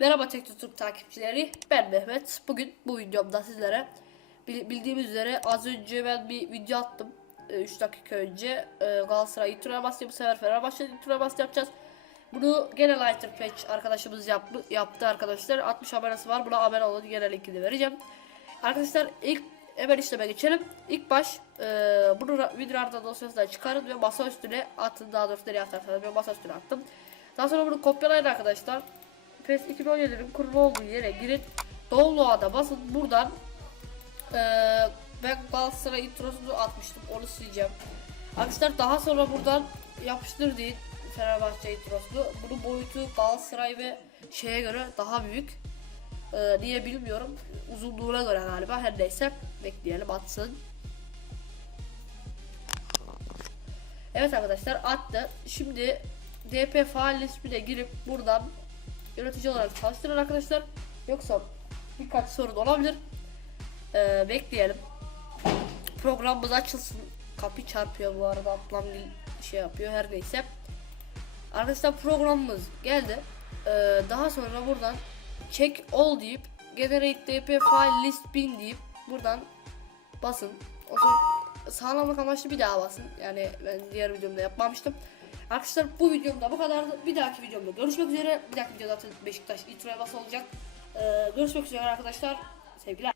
Merhaba Tek Tutup takipçileri ben Mehmet. Bugün bu videomda sizlere bil- bildiğimiz üzere az önce ben bir video attım. 3 dakika önce e, Galatasaray İtura bastı bu sefer Fenerbahçe İtura bastı yapacağız. Bunu gene Lighter Patch arkadaşımız yaptı, yaptı arkadaşlar. 60 abonesi var. Buna abone olun. Gene linkini vereceğim. Arkadaşlar ilk hemen işleme geçelim. İlk baş e, bunu ra- WinRAR'da dosyasından çıkarın ve masa üstüne atın. Daha doğrusu nereye atarsanız ben masa üstüne attım. Daha sonra bunu kopyalayın arkadaşlar. PES 2017'nin kurulu olduğu yere girin. Download'a basın. Buradan eee ben Galatasaray introsunu atmıştım. Onu sileceğim. Arkadaşlar daha sonra buradan yapıştır deyin Fenerbahçe introsunu. Bunun boyutu Galatasaray ve şeye göre daha büyük. Eee niye bilmiyorum. Uzunluğuna göre galiba. Her neyse bekleyelim atsın. Evet arkadaşlar attı. Şimdi DP faal ismine girip buradan yönetici olarak çalıştırın arkadaşlar. Yoksa birkaç sorun olabilir. Ee, bekleyelim. Programımız açılsın. Kapı çarpıyor bu arada. Ablam bir şey yapıyor her neyse. Arkadaşlar programımız geldi. Ee, daha sonra buradan check all deyip generate dp file list bin deyip buradan basın. O zaman sağlamak amaçlı bir daha basın. Yani ben diğer videomda yapmamıştım. Arkadaşlar bu videomda bu kadardı. Bir dahaki videomda görüşmek üzere. Bir dahaki videoda zaten Beşiktaş İtro'ya bas olacak. Ee, görüşmek üzere arkadaşlar. Sevgiler.